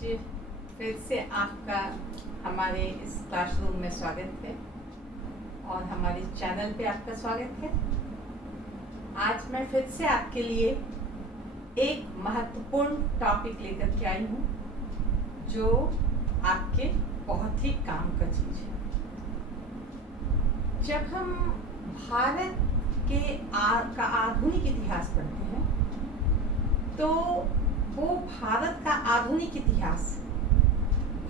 फिर से आपका हमारे इस क्लासरूम में स्वागत है और हमारे चैनल पे आपका स्वागत है। आज मैं फिर से आपके लिए एक महत्वपूर्ण टॉपिक लेकर के आई हूँ जो आपके बहुत ही काम का चीज़ है। जब हम भारत के का आधुनिक इतिहास पढ़ते हैं तो वो भारत का आधुनिक इतिहास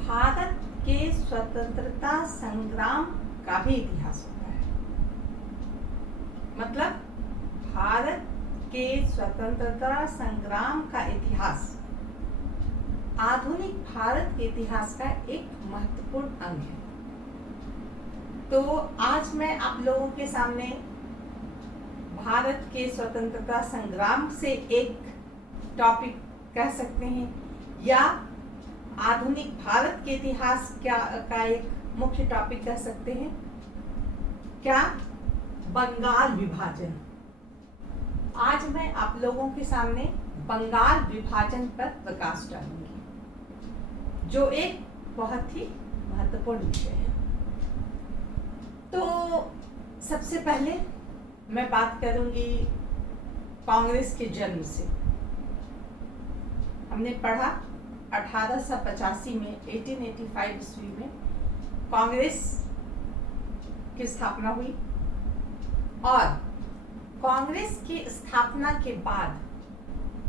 भारत के स्वतंत्रता संग्राम का भी इतिहास होता है। मतलब भारत के स्वतंत्रता संग्राम का इतिहास आधुनिक भारत के इतिहास का एक महत्वपूर्ण अंग है। तो आज मैं आप लोगों के सामने भारत के स्वतंत्रता संग्राम से एक टॉपिक कह सकते हैं या आधुनिक भारत के इतिहास का एक मुख्य टॉपिक कह सकते हैं। क्या? बंगाल विभाजन। आज मैं आप लोगों के सामने बंगाल विभाजन पर प्रकाश डालूंगी जो एक बहुत ही महत्वपूर्ण विषय है। तो सबसे पहले मैं बात करूंगी कांग्रेस के जन्म से। हमने पढ़ा 1885 में 1885 ईस्वी में कांग्रेस की स्थापना हुई और कांग्रेस की स्थापना के बाद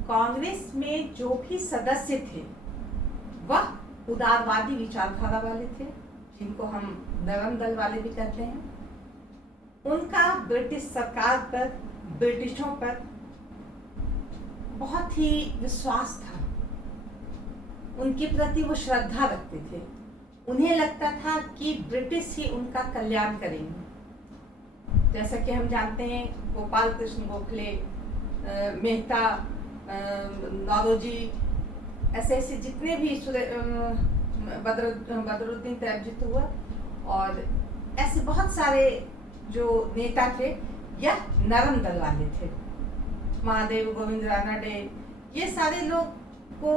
कांग्रेस में जो भी सदस्य थे वह उदारवादी विचारधारा वाले थे, जिनको हम नरम दल वाले भी कहते हैं। उनका ब्रिटिश सरकार पर, ब्रिटिशों पर बहुत ही विश्वास था। उनके प्रति वो श्रद्धा रखते थे। उन्हें लगता था कि ब्रिटिश ही उनका कल्याण करेंगे। जैसा कि हम जानते हैं गोपाल कृष्ण गोखले, मेहता, नौरोजी, ऐसे जितने भी बदरुद्दीन तैयब हुआ और ऐसे बहुत सारे जो नेता थे यह नरम दल वाले थे। महादेव गोविंद रानडे, ये सारे लोग को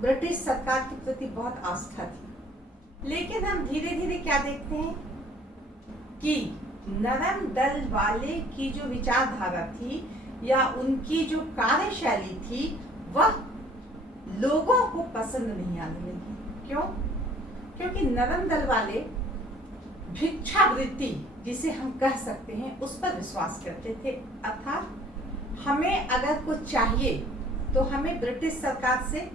ब्रिटिश सरकार के प्रति बहुत आस्था थी। लेकिन हम धीरे धीरे क्या देखते हैं कि नरम दल वाले की जो विचारधारा थी या उनकी जो कार्यशैली थी वह लोगों को पसंद नहीं आने लगी। क्यों? क्योंकि नरम दल वाले भिक्षावृत्ति, जिसे हम कह सकते हैं, उस पर विश्वास करते थे। अर्थात हमें अगर कुछ चाहिए तो हमें ब्रिटिश सरकार से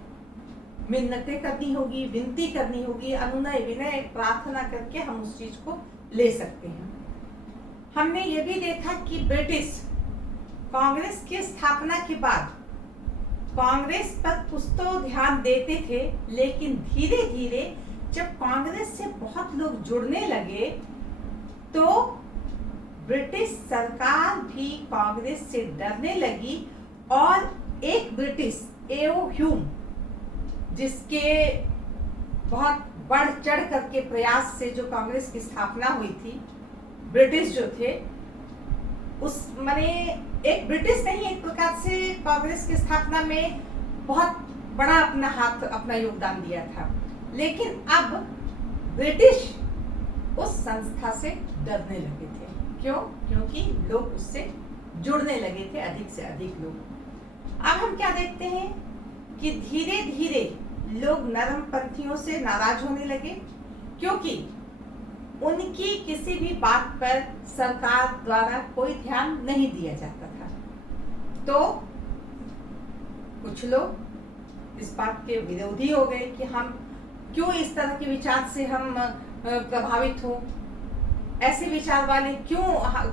मिन्नतें करनी होगी, विनती करनी होगी, अनुनय विनय प्रार्थना करके हम उस चीज को ले सकते हैं। हमने ये भी देखा कि ब्रिटिश कांग्रेस की स्थापना के बाद कांग्रेस पर कुछ तो ध्यान देते थे, लेकिन धीरे धीरे जब कांग्रेस से बहुत लोग जुड़ने लगे तो ब्रिटिश सरकार भी कांग्रेस से डरने लगी और एक ब्रिटिश एओ ह्यूम, जिसके बहुत बढ़ चढ़ करके प्रयास से जो कांग्रेस की स्थापना हुई थी, ब्रिटिश जो थे उस माने एक ब्रिटिश नहीं, एक प्रकार से कांग्रेस की स्थापना में बहुत बड़ा अपना हाथ, अपना योगदान दिया था। लेकिन अब ब्रिटिश उस संस्था से डरने लगे थे। क्यों? क्योंकि लोग उससे जुड़ने लगे थे, अधिक से अधिक लोग। अब हम क्या देखते हैं कि धीरे धीरे लोग नरमपंथियों से नाराज होने लगे, क्योंकि उनकी किसी भी बात पर सरकार द्वारा कोई ध्यान नहीं दिया जाता था। तो कुछ लोग इस बात के विरोधी हो गए कि हम क्यों इस तरह के विचार से हम प्रभावित हो, ऐसे विचार वाले क्यों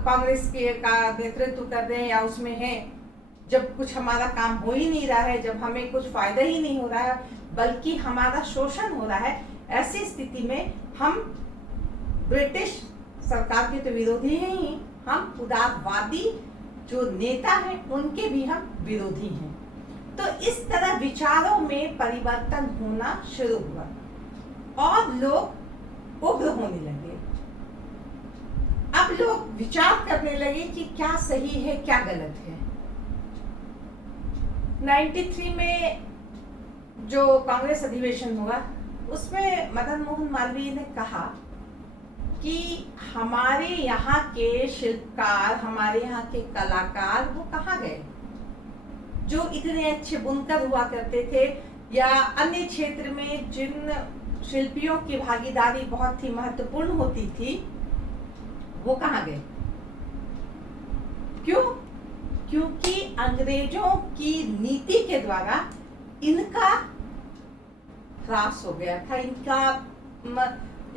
कांग्रेस के का नेतृत्व कर रहे हैं या उसमें हैं, जब कुछ हमारा काम हो ही नहीं रहा है, जब हमें कुछ फायदा ही नहीं हो रहा है बल्कि हमारा शोषण हो रहा है। ऐसी स्थिति में हम ब्रिटिश सरकार के तो विरोधी हैं ही, हम उदारवादी जो नेता हैं उनके भी हम विरोधी हैं। तो इस तरह विचारों में परिवर्तन होना शुरू हुआ और लोग उग्र होने लगे। अब लोग विचार करने लगे कि क्या सही है क्या गलत है। 93 में जो कांग्रेस अधिवेशन हुआ उसमें मदन मोहन मालवीय ने कहा कि हमारे यहाँ के शिल्पकार, हमारे यहाँ के कलाकार वो कहाँ गए, जो इतने अच्छे बुनकर हुआ करते थे या अन्य क्षेत्र में जिन शिल्पियों की भागीदारी बहुत ही महत्वपूर्ण होती थी, वो कहाँ गए। क्यों? क्योंकि अंग्रेजों की नीति के द्वारा इनका ह्रास हो गया था, इनका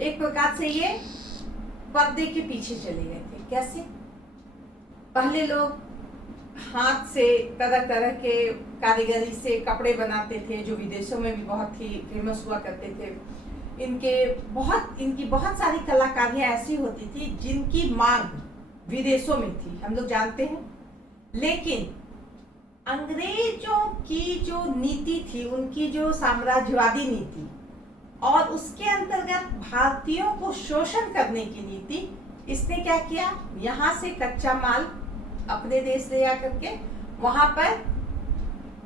एक प्रकार से ये पर्दे के पीछे चले गए थे। कैसे? पहले लोग हाथ से तरह तरह के कारीगरी से कपड़े बनाते थे, जो विदेशों में भी बहुत ही फेमस हुआ करते थे। इनकी बहुत सारी कलाकारियां ऐसी होती थी जिनकी मांग विदेशों में थी, हम लोग जानते हैं। लेकिन अंग्रेजों की जो नीति थी, उनकी जो साम्राज्यवादी नीति और उसके अंतर्गत भारतीयों को शोषण करने की नीति, इसने क्या किया, यहाँ से कच्चा माल अपने देश ले आकर के वहां पर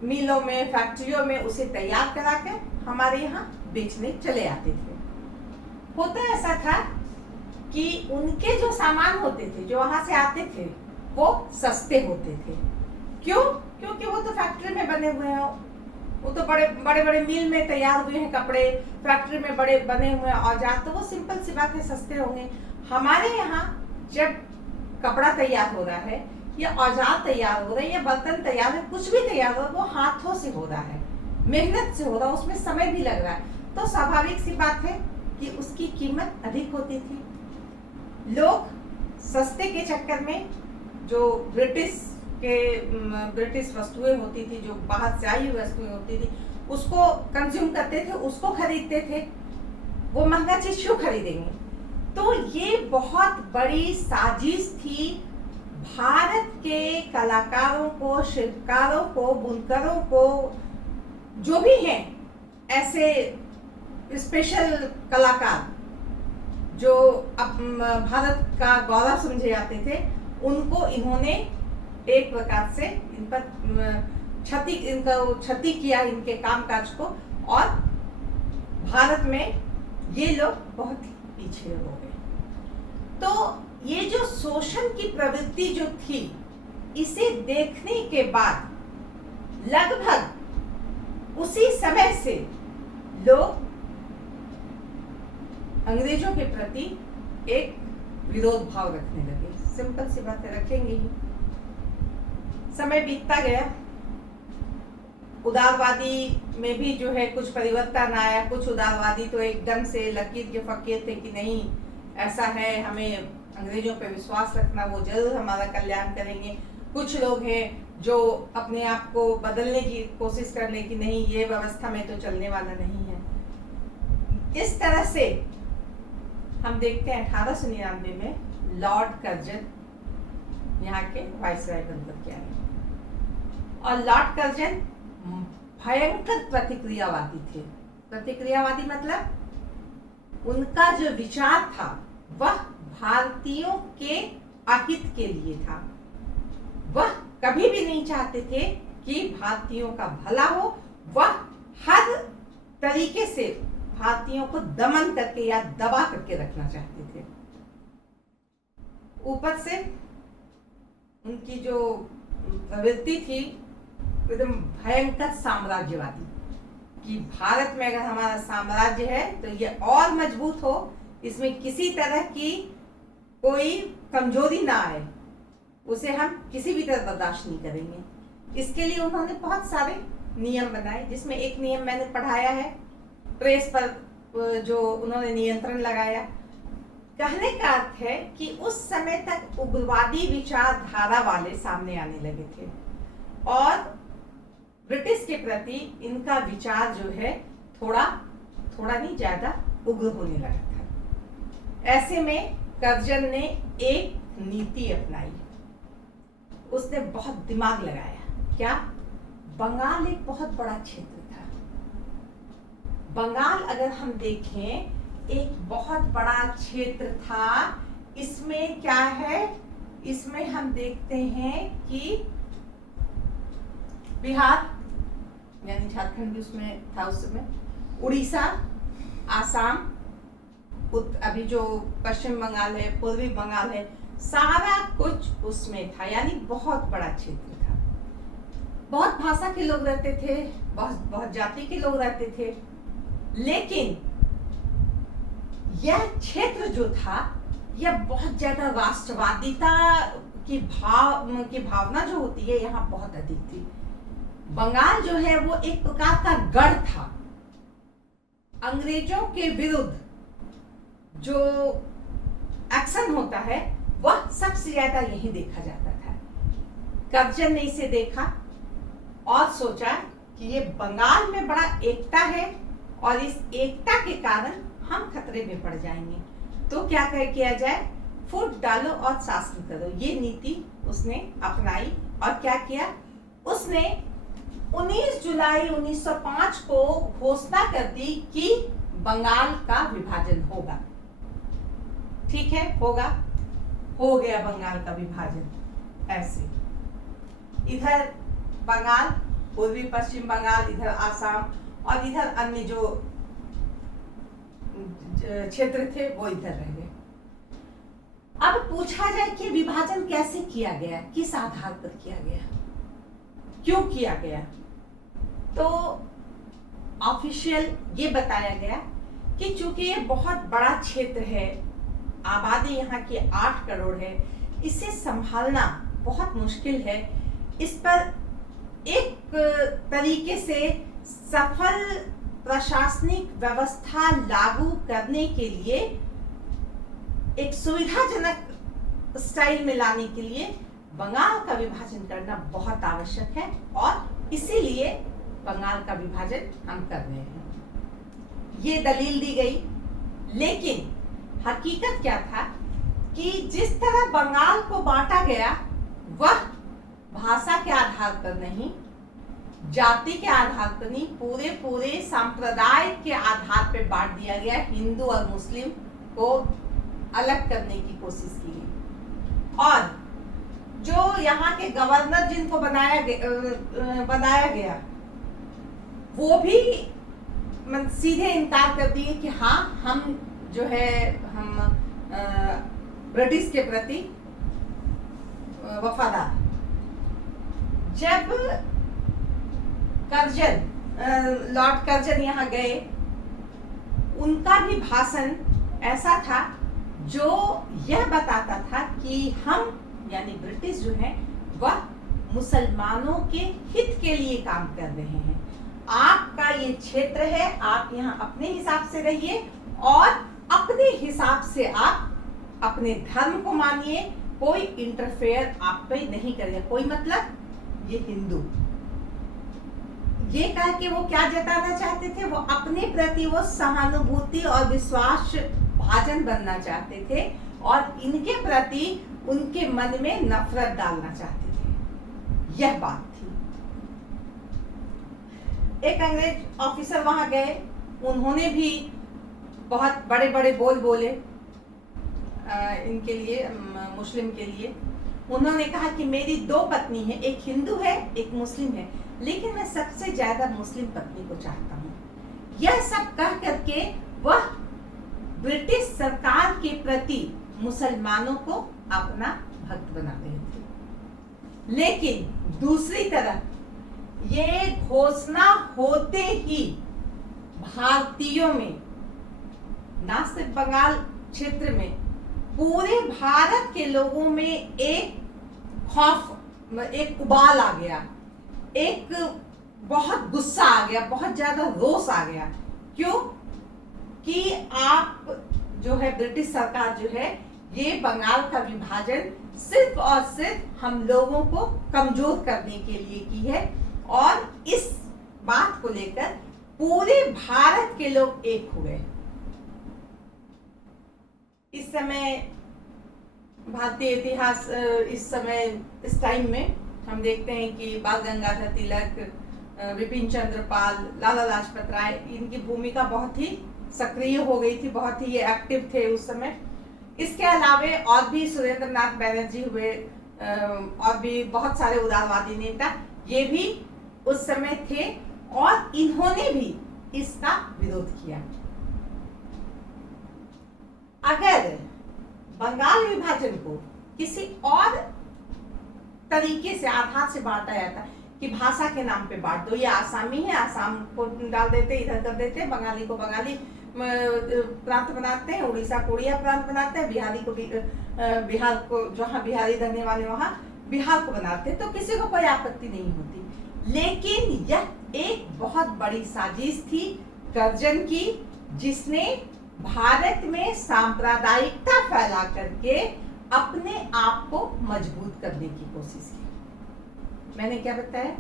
मिलों में, फैक्ट्रियों में उसे तैयार कराकर हमारे यहाँ बेचने चले आते थे। होता ऐसा था कि उनके जो सामान होते थे, जो वहां से आते थे, वो सस्ते होते थे। क्यों? क्योंकि वो तो फैक्ट्री में बने हुए हैं, वो तो बड़े बड़े मिल में तैयार हुए हैं कपड़े, फैक्ट्री में बड़े बने हुए औजार, तो वो सिंपल सी बात है, सस्ते होंगे। हमारे यहाँ जब कपड़ा तैयार हो रहा है या औजार तैयार हो रहा है या बर्तन तैयार है, कुछ भी तैयार हो रहा है, वो हाथों से हो रहा है, मेहनत से हो रहा है, उसमें समय भी लग रहा है, तो स्वाभाविक सी बात है कि उसकी कीमत अधिक होती थी। लोग सस्ते के चक्कर में जो ब्रिटिश वस्तुएं होती थी, जो बाहर से आई हुई वस्तुएं होती थी, उसको कंज्यूम करते थे, उसको खरीदते थे। वो महंगा चीज क्यों खरीदेंगे? तो ये बहुत बड़ी साजिश थी भारत के कलाकारों को, शिल्पकारों को, बुनकरों को, जो भी हैं ऐसे स्पेशल कलाकार जो भारत का गौरव समझे जाते थे, उनको इन्होंने एक प्रकार से इन पर क्षति किया, इनके कामकाज को, और भारत में ये लोग बहुत ही पीछे हो गए। तो ये जो शोषण की प्रवृत्ति जो थी, इसे देखने के बाद लगभग उसी समय से लोग अंग्रेजों के प्रति एक विरोध भाव रखने लगे। सिंपल सी बात है, रखेंगे ही। समय बीतता गया, उदारवादी में भी जो है कुछ परिवर्तन आया। कुछ उदारवादी तो एकदम से लकीर के फकीर थे कि नहीं, ऐसा है, हमें अंग्रेजों पे विश्वास रखना, वो जरूर हमारा कल्याण करेंगे। कुछ लोग हैं जो अपने आप को बदलने की कोशिश कर ले कि नहीं, ये व्यवस्था में तो चलने वाला नहीं है। इस तरह से हम देखते हैं 1899 में लॉर्ड कर्जन यहाँ के वाइसराय बनकर के आए, और लॉर्ड कर्जन भयंकर प्रतिक्रियावादी थे। प्रतिक्रियावादी मतलब उनका जो विचार था वह भारतीयों के अहित के लिए था। वह कभी भी नहीं चाहते थे कि भारतीयों का भला हो। वह हर तरीके से भारतीयों को दमन करके या दबा करके रखना चाहते थे। ऊपर से उनकी जो प्रवृत्ति थी एकदम भयंकर साम्राज्यवादी, कि भारत में अगर हमारा साम्राज्य है तो ये और मजबूत हो, इसमें किसी तरह की कोई कमजोरी ना आए, उसे हम किसी भी तरह बर्दाश्त नहीं करेंगे। इसके लिए उन्होंने बहुत सारे नियम बनाए, जिसमें एक नियम मैंने पढ़ाया है, प्रेस पर जो उन्होंने नियंत्रण लगाया। कहने का अर्थ है कि उस समय तक उग्रवादी विचारधारा वाले सामने आने लगे थे और ब्रिटिश के प्रति इनका विचार जो है थोड़ा नहीं, ज्यादा उग्र होने लगा था। ऐसे में कर्जन ने एक नीति अपनाई। उसने बहुत दिमाग लगाया। क्या? बंगाल एक बहुत बड़ा क्षेत्र था। बंगाल अगर हम देखें, एक बहुत बड़ा क्षेत्र था। इसमें क्या है? इसमें हम देखते हैं कि बिहार, यानी झारखंड भी उसमें था उस समय, उड़ीसा, आसाम, अभी जो पश्चिम बंगाल है, पूर्वी बंगाल है, सारा कुछ उसमें था, यानी बहुत बड़ा क्षेत्र था। बहुत भाषा के लोग रहते थे, बहुत जाति के लोग रहते थे, लेकिन यह क्षेत्र जो था यह बहुत ज्यादा राष्ट्रवादिता की भावना जो होती है यहाँ बहुत अधिक थी। बंगाल जो है वो एक प्रकार का गढ़ था। अंग्रेजों के विरुद्ध जो एक्शन होता है वह सबसे ज्यादा यही देखा जाता था। कर्जन ने इसे देखा और सोचा कि ये बंगाल में बड़ा एकता है और इस एकता के कारण हम खतरे में पड़ जाएंगे, तो क्या किया जाए, फूट डालो और शासन करो। ये नीति उसने अपनाई और क्या किया, उसने 19 जुलाई 1905 को घोषणा कर दी कि बंगाल का विभाजन होगा। ठीक है, होगा, हो गया बंगाल का विभाजन। ऐसे इधर बंगाल, पूर्वी पश्चिम बंगाल, इधर आसाम और इधर अन्य जो क्षेत्र थे वो इधर रह गए। अब पूछा जाए कि विभाजन कैसे किया गया, किस आधार पर किया गया, क्यों किया गया, तो ऑफिशियल ये बताया गया कि चूंकि ये बहुत बड़ा क्षेत्र है, आबादी यहाँ की 8 करोड़ है, इसे संभालना बहुत मुश्किल है। इस पर एक तरीके से सफल प्रशासनिक व्यवस्था लागू करने के लिए, एक सुविधाजनक स्टाइल में लाने के लिए बंगाल का विभाजन करना बहुत आवश्यक है और इसीलिए बंगाल का विभाजन हम कर रहे हैं। ये दलील दी गई, लेकिन हकीकत क्या था कि जिस तरह बंगाल को बांटा गया वह भाषा के आधार पर नहीं, जाति के आधार पर नहीं, पूरे संप्रदाय के आधार पर बांट दिया गया। हिंदू और मुस्लिम को अलग करने की कोशिश की गई और जो यहाँ के गवर्नर जिनको बनाया गया वो भी सीधे इनकार कर दिए कि हाँ, हम जो है हम ब्रिटिश के प्रति वफादार। जब लॉर्ड कर्जन यहाँ गए, उनका भी भाषण ऐसा था जो यह बताता था कि हम यानी ब्रिटिश जो है वह मुसलमानों के हित के लिए काम कर रहे हैं। आपका ये क्षेत्र है, आप यहाँ अपने हिसाब से रहिए और अपने हिसाब से आप अपने धर्म को मानिए, कोई इंटरफेयर आप पे नहीं करेगा। कोई मतलब ये हिंदू, ये कह के वो क्या जताना चाहते थे, वो अपने प्रति वो सहानुभूति और विश्वास भाजन बनना चाहते थे और इनके प्रति उनके मन में नफरत डालना चाहते थे। यह बात थी। एक अंग्रेज ऑफिसर वहां गए, उन्होंने भी बहुत बड़े बड़े बोल बोले इनके लिए, मुस्लिम के लिए। उन्होंने कहा कि मेरी 2 पत्नी है, एक हिंदू है एक मुस्लिम है, लेकिन मैं सबसे ज्यादा मुस्लिम पत्नी को चाहता हूँ। यह सब कह करके वह ब्रिटिश सरकार के प्रति मुसलमानों को अपना भक्त बना रहे थे। लेकिन दूसरी तरफ ये घोषणा होते ही भारतीयों में, ना सिर्फ बंगाल क्षेत्र में, पूरे भारत के लोगों में एक खौफ, एक उबाल आ गया, एक बहुत गुस्सा आ गया, बहुत ज्यादा रोष आ गया। क्यों? कि आप जो है ब्रिटिश सरकार जो है ये बंगाल का विभाजन सिर्फ और सिर्फ हम लोगों को कमजोर करने के लिए की है और इस बात को लेकर पूरे भारत के लोग एक हो गए। इस समय भारतीय इतिहास, इस समय इस टाइम में हम देखते हैं कि बाल गंगाधर तिलक, विपिन चंद्र पाल, लाला लाजपत राय, इनकी भूमिका बहुत ही सक्रिय हो गई थी, बहुत ही ये एक्टिव थे उस समय। इसके अलावे और भी सुरेंद्र नाथ बैनर्जी हुए और भी बहुत सारे उदारवादी नेता, ये भी उस समय थे और इन्होंने भी इसका विरोध किया। अगर बंगाल विभाजन को किसी और तरीके से आधार से बांटा जाता कि भाषा के नाम पे बांट दो, ये आसामी है आसाम को डाल देते, इधर कर देते, बंगाली को बंगाली प्रांत बनाते हैं, उड़ीसा को उड़िया प्रांत बनाते हैं, बिहारी को बिहार को जहाँ बिहारी रहने वाले वहां बिहार को बनाते, तो किसी को कोई आपत्ति नहीं होती। लेकिन यह एक बहुत बड़ी साजिश थी कर्जन की, जिसने भारत में सांप्रदायिकता फैला करके अपने आप को मजबूत करने की कोशिश की। मैंने क्या बताया,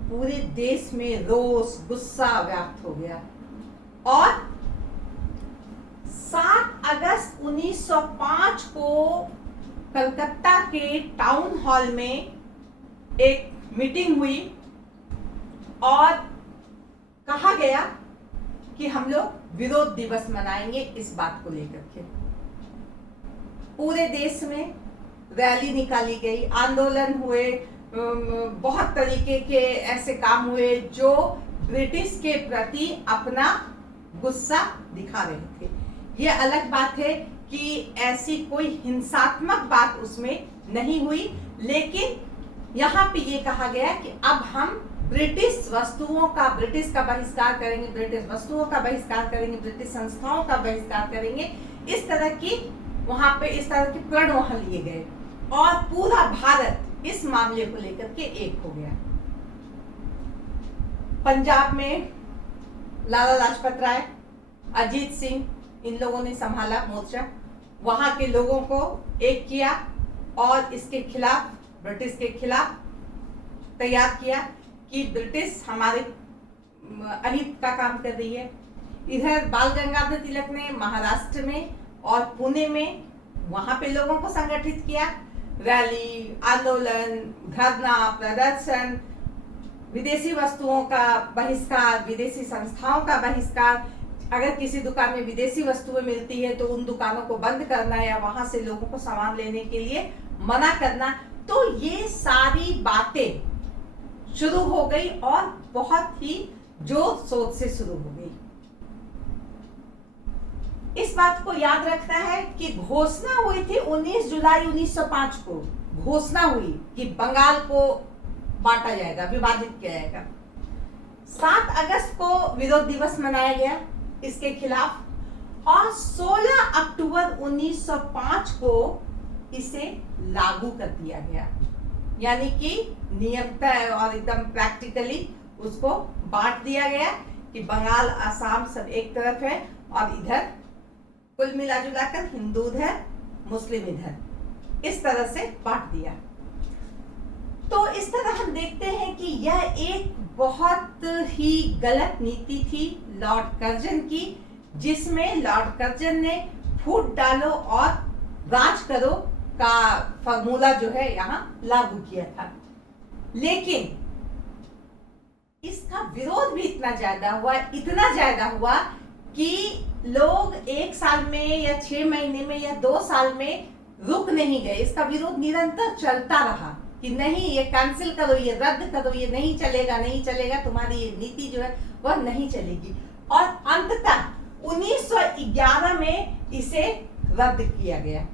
पूरे देश में रोष गुस्सा व्याप्त हो गया और 7 अगस्त 1905 को कलकत्ता के टाउन हॉल में एक मीटिंग हुई और कहा गया कि हम लोग विरोध दिवस मनाएंगे इस बात को लेकर के। पूरे देश में रैली निकाली गई, आंदोलन हुए, बहुत तरीके के ऐसे काम हुए जो ब्रिटिश के प्रति अपना गुस्सा दिखा रहे थे। ये अलग बात है कि ऐसी कोई हिंसात्मक बात उसमें नहीं हुई, लेकिन यहाँ पे ये कहा गया कि अब हम ब्रिटिश वस्तुओं का, ब्रिटिश का बहिष्कार करेंगे, ब्रिटिश वस्तुओं का बहिष्कार करेंगे, ब्रिटिश संस्थाओं का बहिष्कार करेंगे। इस तरह की वहां पे इस तरह के प्रण वहां लिए गए और पूरा भारत इस मामले को लेकर के एक हो गया। पंजाब में लाला लाजपत राय, अजीत सिंह, इन लोगों ने संभाला मोर्चा, वहां के लोगों को एक किया और इसके खिलाफ, ब्रिटिश के खिलाफ तैयार किया कि ब्रिटिश हमारे अहित का काम कर रही है। इधर बाल गंगाधर तिलक ने महाराष्ट्र में और पुणे में वहां पे लोगों को संगठित किया, रैली, आंदोलन, धरना, प्रदर्शन, विदेशी वस्तुओं का बहिष्कार, विदेशी संस्थाओं का बहिष्कार। अगर किसी दुकान में विदेशी वस्तुएं मिलती है तो उन दुकानों को बंद करना या वहां से लोगों को सामान लेने के लिए मना करना। तो ये सारी बातें शुरू हो गई और बहुत ही जोर शोर से शुरू हो गई। इस बात को याद रखना है कि घोषणा हुई थी 19 जुलाई 1905 को, घोषणा हुई कि बंगाल को बांटा जाएगा, विभाजित किया जाएगा। 7 अगस्त को विरोध दिवस मनाया गया इसके खिलाफ और 16 अक्टूबर 1905 को इसे लागू कर दिया गया, यानी कि नियमतः और एकदम प्रैक्टिकली उसको बांट दिया गया कि बंगाल, असम सब एक तरफ है और इधर कुल मिला जुलाकर हिंदू इधर, मुस्लिम इधर, इस तरह से बांट दिया। तो इस तरह हम देखते हैं कि यह एक बहुत ही गलत नीति थी लॉर्ड कर्जन की, जिसमें लॉर्ड कर्जन ने फूट डालो और राज करो का फॉर्मूला जो है यहाँ लागू किया था। लेकिन इसका विरोध भी इतना ज्यादा हुआ, इतना ज्यादा हुआ कि लोग 1 साल में या 6 महीने में या 2 साल में रुक नहीं गए। इसका विरोध निरंतर चलता रहा कि नहीं, ये कैंसिल करो, ये रद्द करो, ये नहीं चलेगा, नहीं चलेगा, तुम्हारी ये नीति जो है वह नहीं चलेगी। और अंततः 1911 में इसे रद्द किया गया।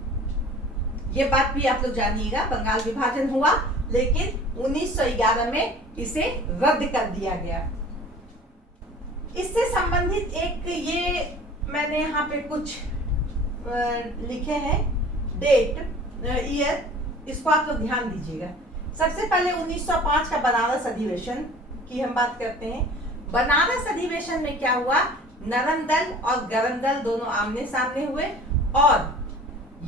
ये बात भी आप लोग जानिएगा, बंगाल विभाजन हुआ लेकिन 1911 में इसे रद्द कर दिया गया। इससे संबंधित एक ये मैंने यहाँ पे कुछ लिखे हैं डेट, ईयर, इसको आप लोग ध्यान दीजिएगा। सबसे पहले 1905 का बनारस अधिवेशन की हम बात करते हैं। बनारस अधिवेशन में क्या हुआ, नरम दल और गरम दल दोनों आमने सामने हुए और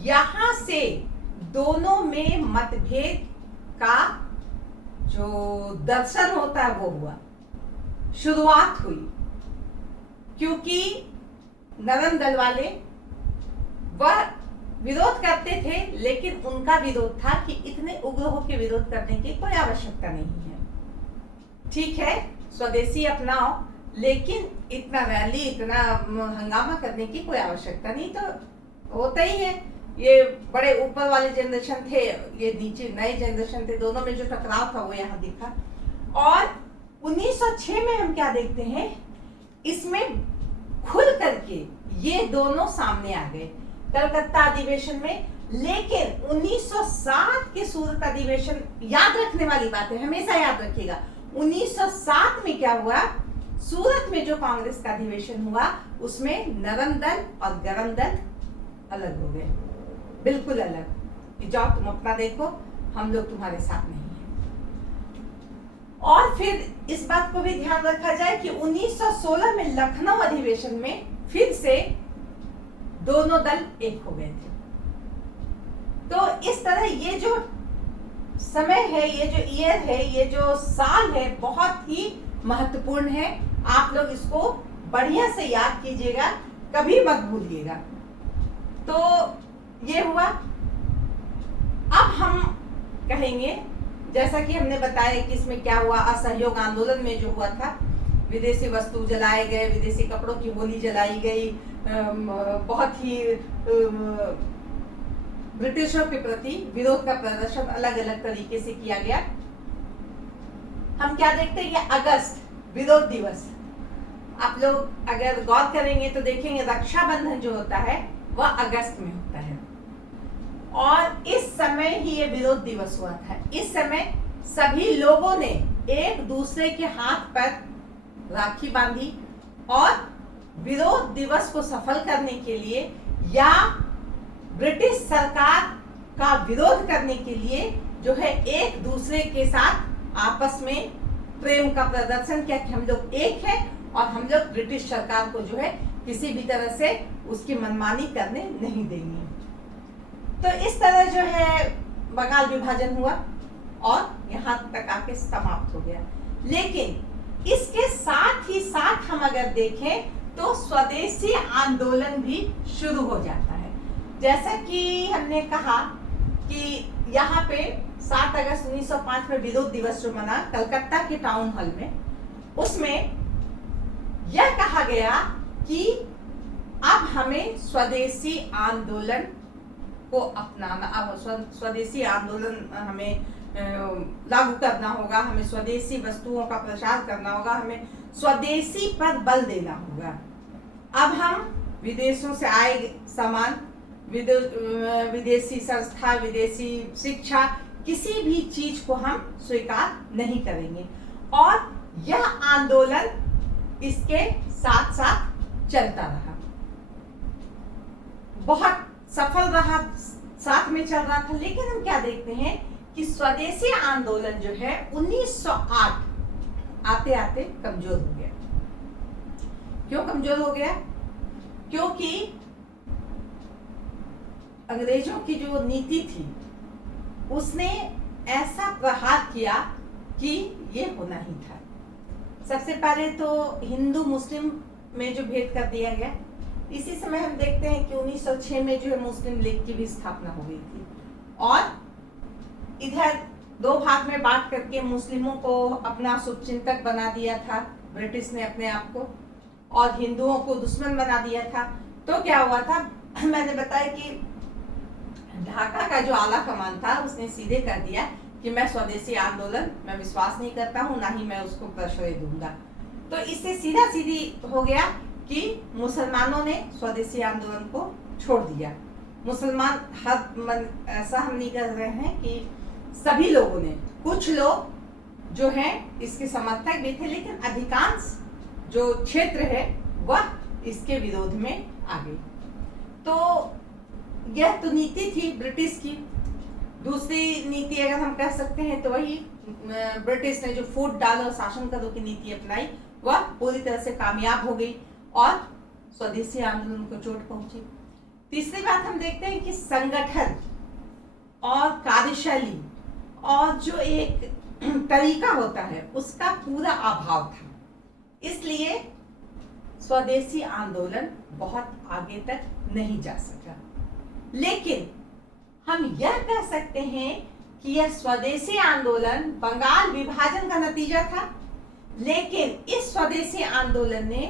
यहां से दोनों में मतभेद का जो दर्शन होता है वो हुआ, शुरुआत हुई। क्योंकि नरम दल वाले वह विरोध करते थे, लेकिन उनका विरोध था कि इतने उग्र होकर विरोध करने की कोई आवश्यकता नहीं है। ठीक है, स्वदेशी अपनाओ, लेकिन इतना रैली, इतना हंगामा करने की कोई आवश्यकता नहीं। तो होता ही है, ये बड़े ऊपर वाले जनरेशन थे, ये नीचे नए जनरेशन थे, दोनों में जो टकराव था वो यहाँ दिखा। और 1906 में हम क्या देखते हैं, इसमें खुल करके ये दोनों सामने आ गए कलकत्ता अधिवेशन में। लेकिन 1907 के सूरत अधिवेशन, याद रखने वाली बात है, हमेशा याद रखिएगा, 1907 में क्या हुआ, सूरत में जो कांग्रेस का अधिवेशन हुआ उसमें नरम दल और गरम दल अलग हो गए, बिल्कुल अलग। जाओ तुम अपना देखो, हम लोग तुम्हारे साथ नहीं है। और फिर इस बात को भी ध्यान रखा जाए कि 1916 में लखनऊ अधिवेशन में फिर से दोनों दल एक हो गए थे। तो इस तरह ये जो समय है, ये जो ईयर है, ये जो साल है, बहुत ही महत्वपूर्ण है। आप लोग इसको बढ़िया से याद कीजिएगा, कभी मत भूलिएगा। तो ये हुआ। अब हम कहेंगे, जैसा कि हमने बताया कि इसमें क्या हुआ, असहयोग आंदोलन में जो हुआ था, विदेशी वस्तु जलाए गए, विदेशी कपड़ों की होली जलाई गई, बहुत ही ब्रिटिशों के प्रति विरोध का प्रदर्शन अलग अलग तरीके से किया गया। हम क्या देखते हैं, ये अगस्त विरोध दिवस। आप लोग अगर गौर करेंगे तो देखेंगे रक्षाबंधन जो होता है वह अगस्त में होता है, और इस समय ही ये विरोध दिवस हुआ था। इस समय सभी लोगों ने एक दूसरे के हाथ पर राखी बांधी और विरोध दिवस को सफल करने के लिए या ब्रिटिश सरकार का विरोध करने के लिए जो है एक दूसरे के साथ आपस में प्रेम का प्रदर्शन किया कि हम लोग एक हैं और हम लोग ब्रिटिश सरकार को जो है किसी भी तरह से उसकी मनमानी करने नहीं देंगे। तो इस तरह जो है बंगाल विभाजन हुआ और यहाँ तक आके समाप्त हो गया। लेकिन इसके साथ ही साथ हम अगर देखें तो स्वदेशी आंदोलन भी शुरू हो जाता है। जैसा कि हमने कहा कि यहाँ पे 7 अगस्त 1905 में विरोध दिवस जो मना कलकत्ता के टाउन हॉल में, उसमें यह कहा गया कि अब हमें स्वदेशी आंदोलन को अपनाना, अब स्वदेशी आंदोलन हमें लागू करना होगा, हमें स्वदेशी वस्तुओं का प्रचार करना होगा, हमें स्वदेशी पर बल देना होगा। अब हम विदेशों से आए सामान, विदेशी संस्था, विदेशी शिक्षा, किसी भी चीज को हम स्वीकार नहीं करेंगे। और यह आंदोलन इसके साथ साथ चलता रहा, बहुत सफल रहा, साथ में चल रहा था। लेकिन हम क्या देखते हैं कि स्वदेशी आंदोलन जो है 1908 आते आते कमजोर हो गया। क्यों कमजोर हो गया? क्योंकि अंग्रेजों की जो नीति थी उसने ऐसा प्रहार किया कि ये होना ही था। सबसे पहले तो हिंदू मुस्लिम में जो भेद कर दिया गया, इसी समय हम देखते हैं कि 1906 में जो है मुस्लिम लीग की भी स्थापना हो गई थी और इधर 2 भाग में बांट करके मुस्लिमों को अपना शुभचिंतक बना दिया था ब्रिटिश ने अपने आप को, और हिंदुओं को दुश्मन बना दिया था। तो क्या हुआ था, मैंने बताया कि ढाका का जो आला कमान था उसने सीधे कर दिया कि मैं स्वदेशी आंदोलन में विश्वास नहीं करता हूँ, ना ही मैं उसको प्रश्रय दूंगा। तो इससे सीधा सीधी हो गया कि मुसलमानों ने स्वदेशी आंदोलन को छोड़ दिया। मुसलमान ऐसा हम नहीं कर रहे हैं कि सभी लोगों ने, कुछ लोग जो हैं इसके समर्थक भी थे, लेकिन अधिकांश जो क्षेत्र है वह इसके विरोध में आ गई। तो यह तो नीति थी ब्रिटिश की। दूसरी नीति अगर हम कह सकते हैं तो वही ब्रिटिश ने जो फूट डाल और शासन करो की नीति अपनाई, वह पूरी तरह से कामयाब हो गई और स्वदेशी आंदोलन को चोट पहुंची। तीसरी बात हम देखते हैं कि संगठन और कार्यशैली और जो एक तरीका होता है उसका पूरा अभाव था, इसलिए स्वदेशी आंदोलन बहुत आगे तक नहीं जा सका। लेकिन हम यह कह सकते हैं कि यह स्वदेशी आंदोलन बंगाल विभाजन का नतीजा था, लेकिन इस स्वदेशी आंदोलन ने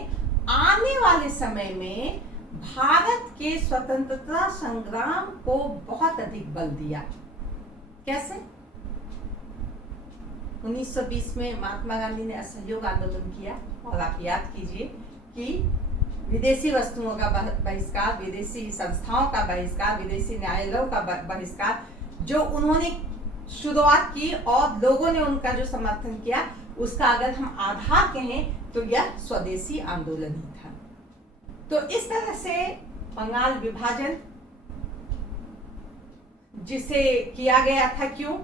आने वाले समय में भारत के स्वतंत्रता संग्राम को बहुत अधिक बल दिया। कैसे? 1920 में महात्मा गांधी ने असहयोग आंदोलन किया, और आप याद कीजिए कि विदेशी वस्तुओं का बहिष्कार, विदेशी संस्थाओं का बहिष्कार, विदेशी न्यायालयों का बहिष्कार जो उन्होंने शुरुआत की और लोगों ने उनका जो समर्थन किया, उसका अगर हम आधार कहें तो यह स्वदेशी आंदोलन ही था। तो इस तरह से बंगाल विभाजन जिसे किया गया था, क्यों?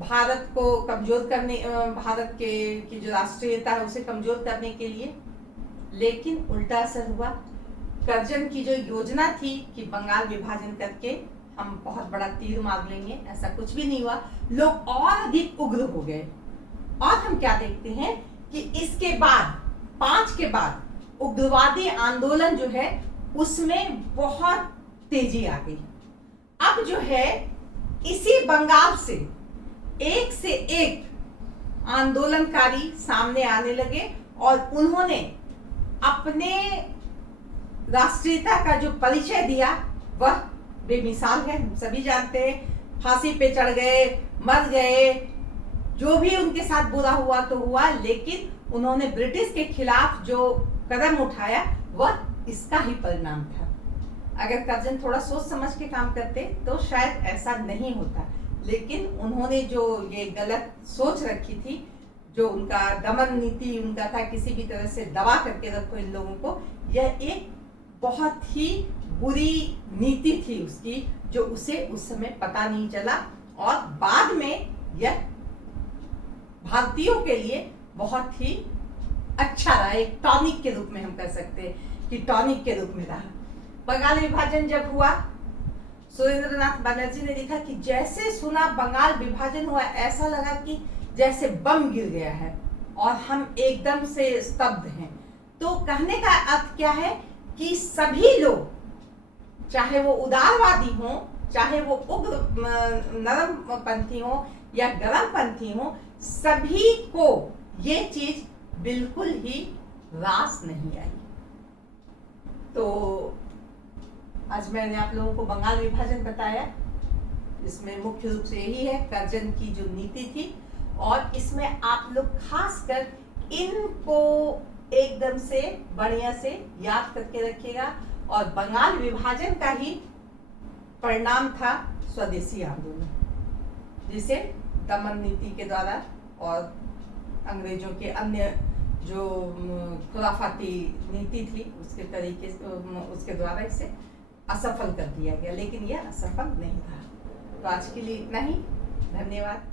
भारत को कमजोर करने, भारत के की जो राष्ट्रीयता है उसे कमजोर करने के लिए, लेकिन उल्टा असर हुआ। कर्जन की जो योजना थी कि बंगाल विभाजन करके हम बहुत बड़ा तीर मार लेंगे, ऐसा कुछ भी नहीं हुआ। लोग और अधिक उग्र हो गए। और हम क्या देखते हैं कि इसके बाद 5 के बाद उग्रवादी आंदोलन जो है उसमें बहुत तेजी आ गई। अब जो है इसी बंगाल से एक आंदोलनकारी सामने आने लगे और उन्होंने अपने राष्ट्रीयता का जो परिचय दिया वह बेमिसाल है। हम सभी जानते हैं, फांसी पे चढ़ गए, मर गए, जो भी उनके साथ बुरा हुआ तो हुआ, लेकिन उन्होंने ब्रिटिश के खिलाफ जो कदम उठाया वह इसका ही परिणाम था। अगर कर्जन थोड़ा सोच समझ के काम करते तो शायद ऐसा नहीं होता, लेकिन उन्होंने जो ये गलत सोच रखी थी, जो उनका दमन नीति उनका था, किसी भी तरह से दबा करके रखो इन लोगों को, यह एक बहुत ही बुरी नीति थी उसकी, जो उसे उस समय पता नहीं चला और बाद में यह भारतीयों के लिए बहुत ही अच्छा रहा, एक टॉनिक के रूप में हम कह सकते हैं कि टॉनिक के रूप में रहा। बंगाल विभाजन जब हुआ, सुरेंद्रनाथ बनर्जी ने लिखा कि जैसे सुना बंगाल विभाजन हुआ, ऐसा लगा कि जैसे बम गिर गया है और हम एकदम से स्तब्ध हैं। तो कहने का अर्थ क्या है कि सभी लोग, चाहे वो उदारवादी हो, चाहे वो उग्र नरमपंथी हो या गरमपंथी हो, सभी को ये चीज बिल्कुल ही रास नहीं आई। तो आज मैंने आप लोगों को बंगाल विभाजन बताया। इसमें मुख्य रूप से यही है कर्जन की जो नीति थी, और इसमें आप लोग खासकर इनको एकदम से बढ़िया से याद करके रखिएगा। और बंगाल विभाजन का ही परिणाम था स्वदेशी आंदोलन, जिसे दमन नीति के द्वारा और अंग्रेजों के अन्य जो खुराफाती नीति थी उसके तरीके से, उसके द्वारा इसे असफल कर दिया गया, लेकिन यह असफल नहीं था। तो आज के लिए इतना ही। धन्यवाद।